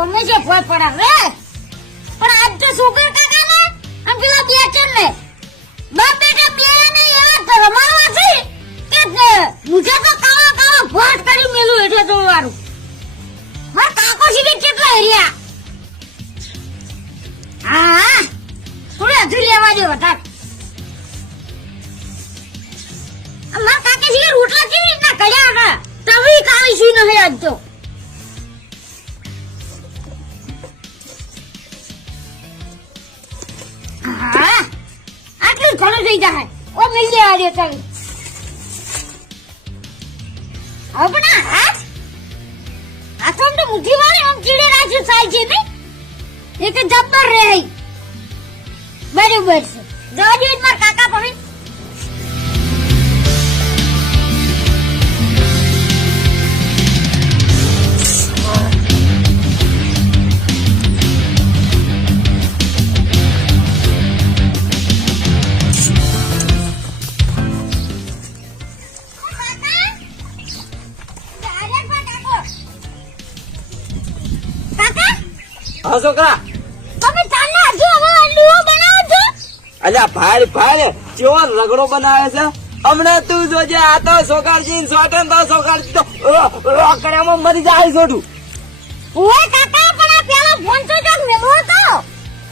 ગમે છે ફોય પડે પણ આજ તો સુગર કાકા ને અને પેલા બે છે ને બાપ બેટા બે ને એવા રમાડવા છે કે મુજે તો કાળા કાળા ભોટ કરી મેલું એટલે તો વારું મારા કાકો સીધી કેટલા હેર્યા? હા, થોડી હજુ લેવા દે વધારે. મારા કાકે સીધી રોટલા કેવી રીતના કર્યા હતા? તવી કાવી સી નહીં આજ તો? ઘણું થઈ જાય ઓ મિલ લેવા દે તવી હવે પણ આ હાથ? હાથ તો મુઠ્ઠી વાળી આમ ચીડે રાખ્યું થાય છે નહીં? એક જબ્બર રહે. બરોબર છે. જવા દે મારા કાકા. હા છોકરા. તમે ચાલને હજુ હવે લીવો બનાવો છો? અલ્યા ભાઈ ભાઈ કેવો રગડો બનાવે છે? હમણાં તું જોજે આ તો સોકાળજી સોટન તો સોકારજી તો રોકડામાં મરી જાય છોડું ઓય કાકા પણ આ પેલો ફોન તો જો મેલો હતો?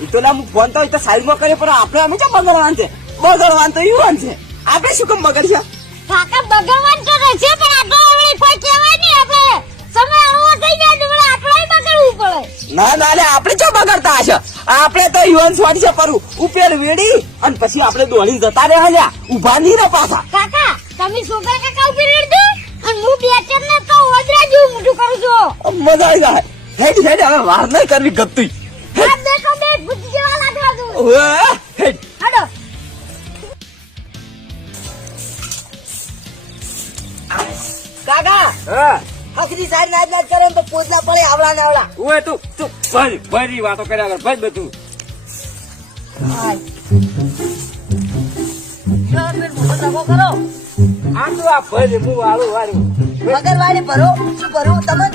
ઈ તો લા હું ફોન તો ઈ તો સાઈડમાં કરે પણ આપણે અમે કેમ બગડવાનું છે? બગડવાનું તો યુવાન છે. આપણે શું કેમ બગડશે કાકા ભગવાન તો રહેશે પણ આ તો હવે કોઈ કહેવાય નહીં આપણે સમય આવો થઈ જાય તો વળી આપણે બગડવું પડે ના ના લે આપણે ચો બગડતા હશે? આપણે તો યુવાન સ્વાડી છે પરું. ઉપેર વેડી અને પછી આપણે દોડીને જતા રહે હલ્યા ઊભા નહીં રે પાછા. કાકા તમે છોકરા કાકા ઉપર રેડજો અને હું બે ચાર ને તો વદરા જો મોટું કરું છું. મજા આવી જાય. હેડ હેડ હવે વાર નહીં કરવી ગત્તી આ દેખો બે બુદ્ધિ જેવા લાગવા દઉં ઓએ હેડ હાડો. કાકા હા. આખરી સાઈડ નાચ નાચ કરે તો પોતલા પડે આવડા ને આવડા. ઓય તું તું ભરી ભરી વાતો કર્યા કર ભજ બધું. આમ તો આ ભરી હું આલું વાળું વગર વાળી ભરો શું ભરવું તમે